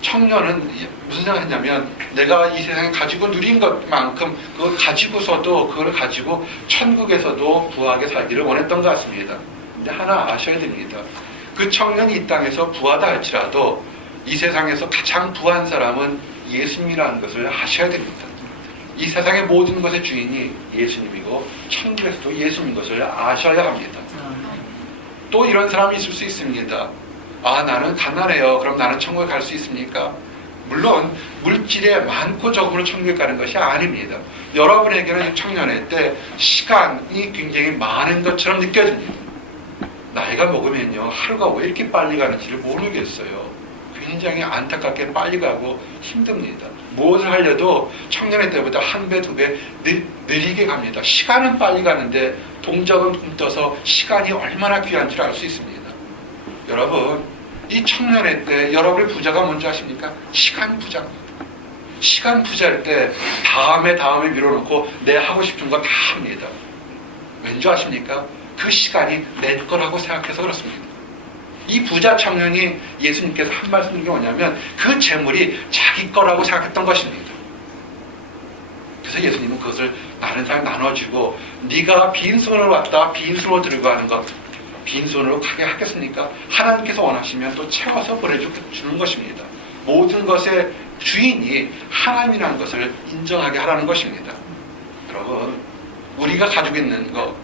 청년은 무슨 생각을 했냐면 내가 이 세상에 가지고 누린 것만큼 그걸 가지고서도 그걸 가지고 천국에서도 부하게 살기를 원했던 것 같습니다. 근데 하나 아셔야 됩니다. 그 청년이 이 땅에서 부하다 할지라도 이 세상에서 가장 부한 사람은 예수님이라는 것을 아셔야 됩니다. 이 세상의 모든 것의 주인이 예수님이고 천국에서도 예수님인 것을 아셔야 합니다. 또 이런 사람이 있을 수 있습니다. 아, 나는 가난해요. 그럼 나는 천국에 갈 수 있습니까? 물론 물질에 많고 적음으로 천국에 가는 것이 아닙니다. 여러분에게는 청년의 때 시간이 굉장히 많은 것처럼 느껴집니다. 나이가 먹으면요 하루가 왜 이렇게 빨리 가는지를 모르겠어요. 굉장히 안타깝게 빨리 가고 힘듭니다. 무엇을 하려도 청년의 때보다 한 배, 두 배 느리게 갑니다. 시간은 빨리 가는데 동작은 꿈떠서 시간이 얼마나 귀한지를 알 수 있습니다. 여러분, 이 청년의 때 여러분의 부자가 뭔지 아십니까? 시간 부자입니다. 시간 부자일 때 다음에 밀어놓고 내 하고 싶은 거 다 합니다. 왠지 아십니까? 그 시간이 내 거라고 생각해서 그렇습니다. 이 부자 청년이 예수님께서 한 말씀이 뭐냐면 그 재물이 자기 거라고 생각했던 것입니다. 그래서 예수님은 그것을 다른 사람에 나눠주고 네가 빈손으로 왔다 빈손으로 들고 가는 것 빈손으로 가게 하겠습니까? 하나님께서 원하시면 또 채워서 보내주는 것입니다. 모든 것의 주인이 하나님이라는 것을 인정하게 하라는 것입니다. 여러분, 우리가 가지고 있는 것,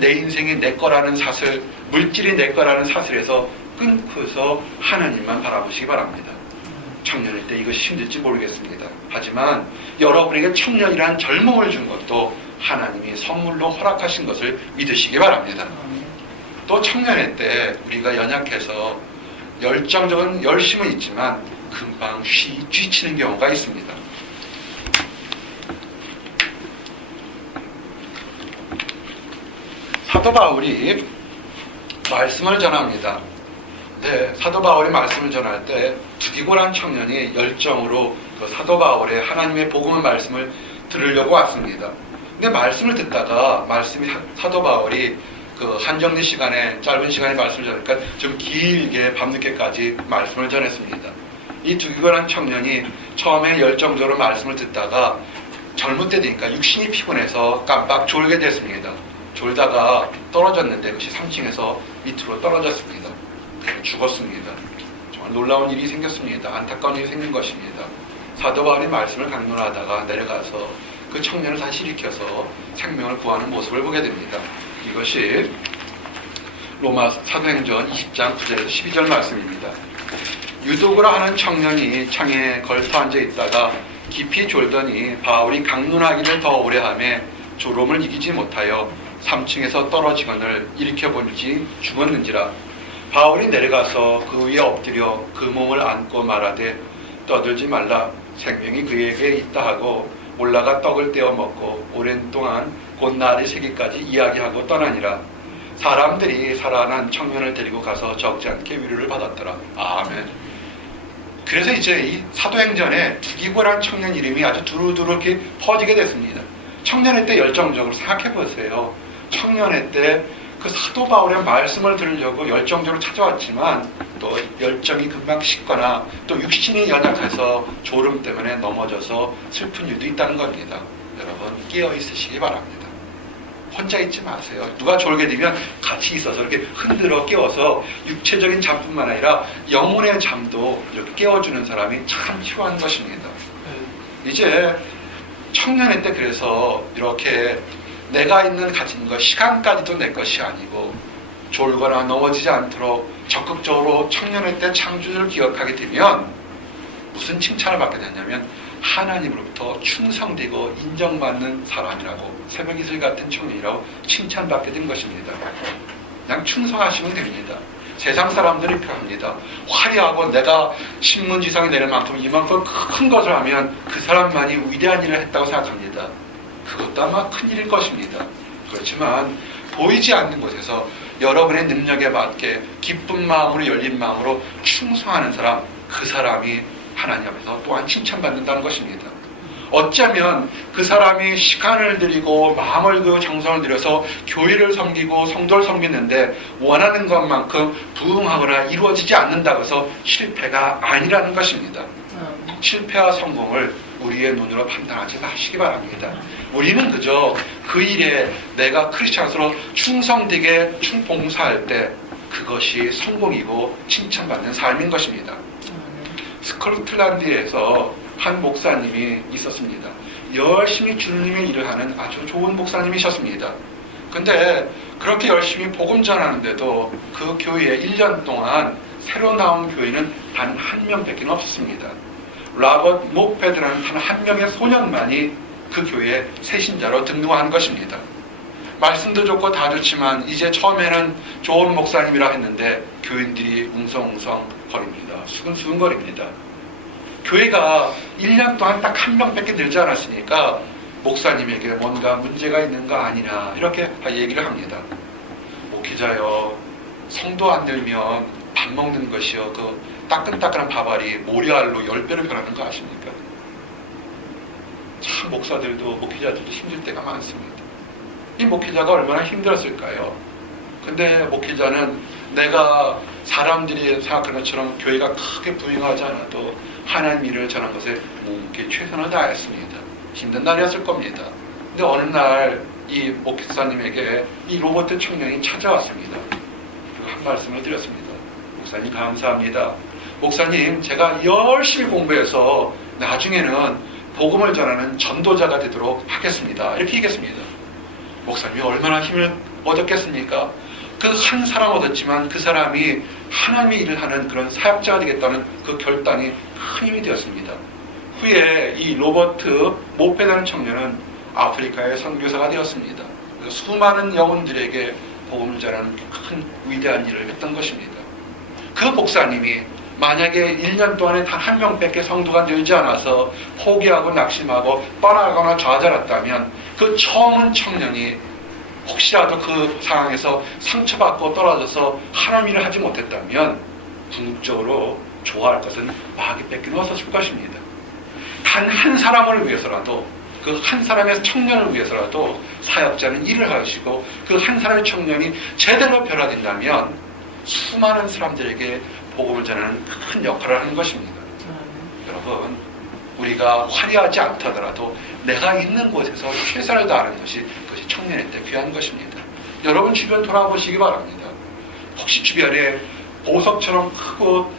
내 인생이 내 거라는 사슬, 물질이 내 거라는 사슬에서 끊고서 하나님만 바라보시기 바랍니다. 청년일 때 이것이 힘들지 모르겠습니다. 하지만 여러분에게 청년이란 젊음을 준 것도 하나님이 선물로 허락하신 것을 믿으시기 바랍니다. 또 청년의 때 우리가 연약해서 열정적인 열심은 있지만 금방 쥐치는 경우가 있습니다. 사도 바울이 말씀을 전합니다. 네, 사도 바울이 말씀을 전할 때 두기고란 청년이 열정으로 그 사도 바울의 하나님의 복음의 말씀을 들으려고 왔습니다. 근데 말씀을 듣다가 사도 바울이 그 한정된 시간에 짧은 시간에 말씀을 전하니까 좀 길게 밤늦게까지 말씀을 전했습니다. 이 두기고란 청년이 처음에 열정적으로 말씀을 듣다가 젊을 때 되니까 육신이 피곤해서 깜빡 졸게 됐습니다. 졸다가 떨어졌는데 그것이 3층에서 밑으로 떨어졌습니다. 죽었습니다. 정말 놀라운 일이 생겼습니다. 안타까운 일이 생긴 것입니다. 사도 바울이 말씀을 강론하다가 내려가서 그 청년을 다시 일으켜서 생명을 구하는 모습을 보게 됩니다. 이것이 로마 사도행전 20장 9절에서 12절 말씀입니다. 유도구라 하는 청년이 창에 걸터 앉아 있다가 깊이 졸더니 바울이 강론하기를 더 오래하며 졸음을 이기지 못하여 3층에서 떨어지거늘 일으켜보지 죽었는지라. 바울이 내려가서 그 위에 엎드려 그 몸을 안고 말하되 떠들지 말라. 생명이 그에게 있다 하고 올라가 떡을 떼어 먹고 오랜 동안 곧 날이 새기까지 이야기하고 떠나니라. 사람들이 살아난 청년을 데리고 가서 적지 않게 위로를 받았더라. 아멘. 그래서 이제 이 사도행전에 두기고라는 청년 이름이 아주 두루두루 이렇게 퍼지게 됐습니다. 청년회 때 열정적으로 생각해 보세요. 청년회 때 그 사도 바울의 말씀을 들으려고 열정적으로 찾아왔지만 또 열정이 금방 식거나 또 육신이 연약해서 졸음 때문에 넘어져서 슬픈 일도 있다는 겁니다. 여러분 깨어 있으시기 바랍니다. 혼자 있지 마세요. 누가 졸게 되면 같이 있어서 이렇게 흔들어 깨워서 육체적인 잠뿐만 아니라 영혼의 잠도 이렇게 깨워주는 사람이 참 필요한 것입니다. 이제 청년회 때 그래서 이렇게 내가 있는 가진 것, 시간까지도 내 것이 아니고 졸거나 넘어지지 않도록 적극적으로 청년회 때 창조주를 기억하게 되면 무슨 칭찬을 받게 되냐면 하나님으로부터 충성되고 인정받는 사람이라고, 새벽 이슬 같은 청년이라고 칭찬받게 된 것입니다. 그냥 충성하시면 됩니다. 세상 사람들이 표합니다. 화려하고 내가 신문지상에 내릴 만큼 이만큼 큰 것을 하면 그 사람만이 위대한 일을 했다고 생각합니다. 그것도 아마 큰 일일 것입니다. 그렇지만 보이지 않는 곳에서 여러분의 능력에 맞게 기쁜 마음으로 열린 마음으로 충성하는 사람, 그 사람이 하나님 앞에서 또한 칭찬받는다는 것입니다. 어쩌면 그 사람이 시간을 들이고 마음을 들이고 정성을 들여서 교회를 섬기고 성도를 섬기는데 원하는 것만큼 부응하거나 이루어지지 않는다고 해서 실패가 아니라는 것입니다. 실패와 성공을 우리의 눈으로 판단하지 마시기 바랍니다. 우리는 그저 그 일에 내가 크리스찬으로 충성되게 봉사할 때 그것이 성공이고 칭찬받는 삶인 것입니다. 스코틀랜드에서 한 목사님이 있었습니다. 열심히 주님의 일을 하는 아주 좋은 목사님이셨습니다. 근데 그렇게 열심히 복음 전하는데도 그 교회에 1년 동안 새로 나온 교인은 단 한 명밖에 없었습니다. 라버트 모페드라는 단 한 명의 소년만이 그 교회에 새신자로 등록한 것입니다. 말씀도 좋고 다 좋지만 이제 처음에는 좋은 목사님이라 했는데 교인들이 웅성웅성 거립니다. 수근수근 거립니다. 교회가 1년 동안 딱 한 명밖에 늘지 않았으니까 목사님에게 뭔가 문제가 있는 거 아니냐 이렇게 얘기를 합니다. 목회자여, 성도 안 늘면 밥 먹는 것이요 그 따끈따끈한 밥알이 모래알로 10배로 변하는 거 아십니까? 참 목사들도 목회자들도 힘들 때가 많습니다. 이 목회자가 얼마나 힘들었을까요? 근데 목회자는 내가 사람들이 생각하는 것처럼 교회가 크게 부흥하지 않아도 하나님 일을 전한 것에 묵묵히 최선을 다했습니다. 힘든 날이었을 겁니다. 근데 어느 날 이 목사님에게 이 로버트 청년이 찾아왔습니다. 그리고 한 말씀을 드렸습니다. 목사님 감사합니다. 목사님, 제가 열심히 공부해서 나중에는 복음을 전하는 전도자가 되도록 하겠습니다. 이렇게 얘기했습니다. 목사님이 얼마나 힘을 얻었겠습니까? 그 한 사람 얻었지만 그 사람이 하나님의 일을 하는 그런 사역자가 되겠다는 그 결단이 큰 힘이 되었습니다. 후에 이 로버트 모페라는 청년은 아프리카의 선교사가 되었습니다. 수많은 영혼들에게 복음을 전하는 큰 위대한 일을 했던 것입니다. 그 목사님이 만약에 1년 동안에 단 한 명밖에 성도가 늘지 않아서 포기하고 낙심하고 떠나가거나 좌절했다면 그 처음 청년이 혹시라도 그 상황에서 상처받고 떨어져서 하나님 일을 하지 못했다면 궁극적으로 좋아할 것은 마귀밖에 없었을 것입니다. 단 한 사람을 위해서라도, 그 한 사람의 청년을 위해서라도 사역자는 일을 하시고 그 한 사람의 청년이 제대로 변화된다면 수많은 사람들에게 복음을 전하는 큰 역할을 하는 것입니다. 여러분, 우리가 화려하지 않다더라도 내가 있는 곳에서 최선을 다하는 것이 그것이 청년의 때 귀한 것입니다. 여러분 주변 돌아보시기 바랍니다. 혹시 주변에 보석처럼 크고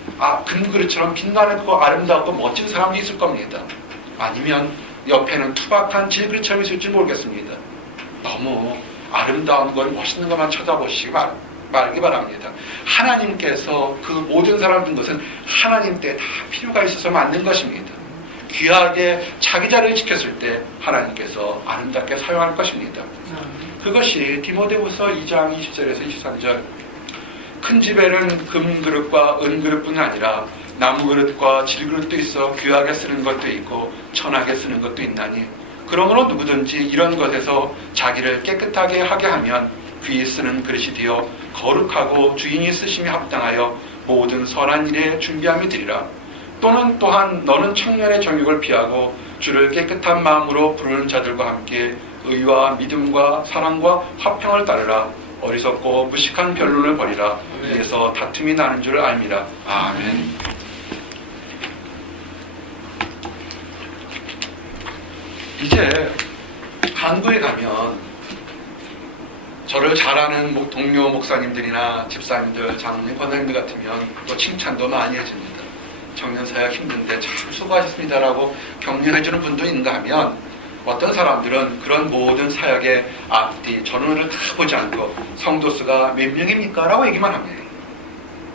금그릇처럼 빛나는 아름답고 멋진 사람이 있을 겁니다. 아니면 옆에는 투박한 질그릇처럼 있을지 모르겠습니다. 너무 아름다운 걸 멋있는 것만 쳐다보시기 말기 바랍니다. 하나님께서 그 모든 사람들 것은 하나님 때 다 필요가 있어서 만든 것입니다. 귀하게 자기 자리를 지켰을 때 하나님께서 아름답게 사용할 것입니다. 그것이 디모데후서 2장 20절에서 23절, 큰 집에는 금그릇과 은그릇뿐 아니라 나무그릇과 질그릇도 있어 귀하게 쓰는 것도 있고 천하게 쓰는 것도 있나니 그러므로 누구든지 이런 것에서 자기를 깨끗하게 하게 하면 귀에 쓰는 그릇이 되어 거룩하고 주인이 쓰심에 합당하여 모든 선한 일에 준비함이 되리라. 또한 너는 청년의 정욕을 피하고 주를 깨끗한 마음으로 부르는 자들과 함께 의와 믿음과 사랑과 화평을 따르라. 어리석고 무식한 변론을 버리라. 이에서 다툼이 나는 줄 알미라. 아멘. 이제 한국에 가면 저를 잘 아는 동료 목사님들이나 집사님들, 장로님, 권사님들 같으면 또 칭찬도 많이 해줍니다. 청년 사역 힘든데 참 수고하셨습니다라고 격려해주는 분도 있는가 하면, 어떤 사람들은 그런 모든 사역의 앞뒤 전원을 다 보지 않고 성도 수가 몇 명입니까? 라고 얘기만 합니다.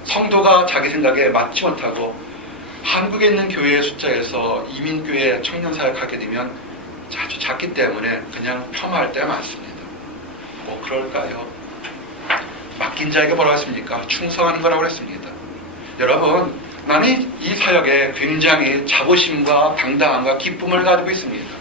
성도가 자기 생각에 맞지 못하고 한국에 있는 교회의 숫자에서 이민교회 청년 사역하게 되면 아주 작기 때문에 그냥 폄하할 때가 많습니다. 뭐 그럴까요? 맡긴 자에게 뭐라고 했습니까? 충성하는 거라고 했습니다. 여러분, 나는 이 사역에 굉장히 자부심과 당당함과 기쁨을 가지고 있습니다.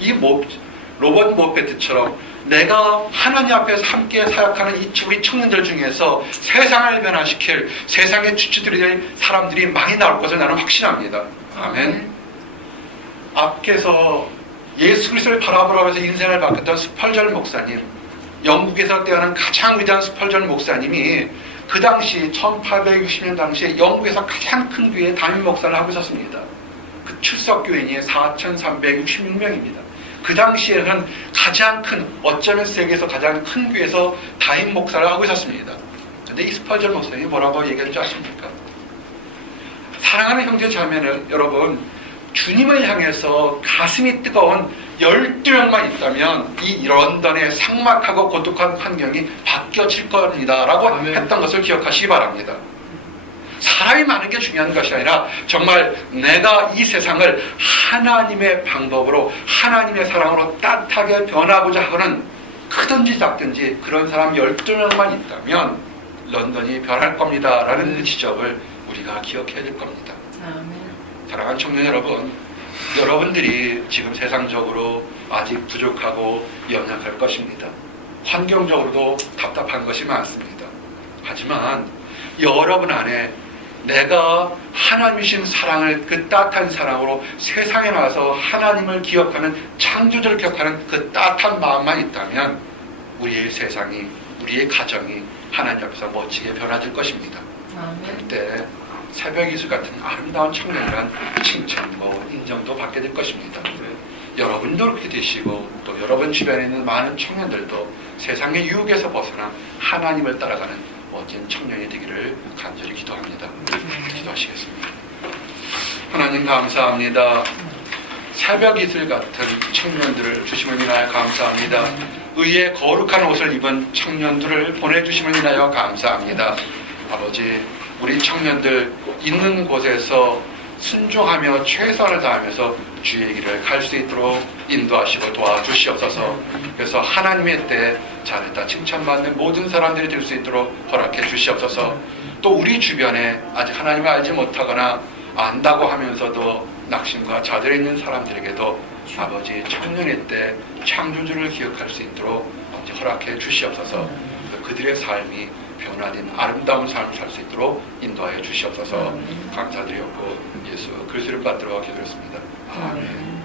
이 로버트 모페트처럼 내가 하나님 앞에서 함께 사역하는 이 우리 청년들 중에서 세상을 변화시킬, 세상의 주체들이 될 사람들이 많이 나올 것을 나는 확신합니다. 아멘. 앞에서 예수 그리스도를 바라보라고 해서 인생을 바꿨던 스펄전 목사님, 영국에서 태어난 가장 위대한 스펄전 목사님이 그 당시 1860년 당시에 영국에서 가장 큰 교회에 담임 목사를 하고 있었습니다. 그 출석교인이 4,366명입니다. 그 당시에는 가장 큰, 어쩌면 세계에서 가장 큰 교회에서 담임 목사를 하고 있었습니다. 근데 이 스펄전 목사님이 뭐라고 얘기했는지 아십니까? 사랑하는 형제 자매는 여러분, 주님을 향해서 가슴이 뜨거운 12명만 있다면 이 런던의 삭막하고 고독한 환경이 바뀌어질 겁니다 라고 했던 것을 기억하시기 바랍니다. 사람이 많은 게 중요한 것이 아니라 정말 내가 이 세상을 하나님의 방법으로, 하나님의 사랑으로 따뜻하게 변하고자 하는, 크든지 작든지 그런 사람 12명만 있다면 런던이 변할 겁니다 라는 그 지적을 우리가 기억해야 될 겁니다. 사랑하는 청년 여러분, 여러분들이 지금 세상적으로 아직 부족하고 연약할 것입니다. 환경적으로도 답답한 것이 많습니다. 하지만 여러분 안에 내가 하나님이신 사랑을, 그 따뜻한 사랑으로 세상에 나와서 하나님을 기억하는, 창조주를 기억하는 그 따뜻한 마음만 있다면 우리의 세상이, 우리의 가정이 하나님 앞에서 멋지게 변화될 것입니다. 그때 새벽 이슬 같은 아름다운 청년이란 칭찬도 인정도 받게 될 것입니다. 여러분도 그렇게 되시고 또 여러분 주변에 있는 많은 청년들도 세상의 유혹에서 벗어나 하나님을 따라가는 멋진 청년이 되기를 간절히 기도합니다. 기도하시겠습니다. 하나님 감사합니다. 새벽 이슬 같은 청년들을 주심을 인하여 감사합니다. 의의 거룩한 옷을 입은 청년들을 보내주심을 인하여 감사합니다. 아버지, 우리 청년들 있는 곳에서 순종하며 최선을 다하면서 주의 길을 갈 수 있도록 인도하시고 도와주시옵소서. 그래서 하나님의 때에 잘했다 칭찬받는 모든 사람들이 될 수 있도록 허락해 주시옵소서. 또 우리 주변에 아직 하나님을 알지 못하거나 안다고 하면서도 낙심과 좌절해 있는 사람들에게도 아버지 청년의 때 창조주를 기억할 수 있도록 허락해 주시옵소서. 그들의 삶이 변화된 아름다운 삶을 살 수 있도록 인도하여 주시옵소서. 감사드리옵고 예수 그리스도를 받들어 기도했습니다. 아멘.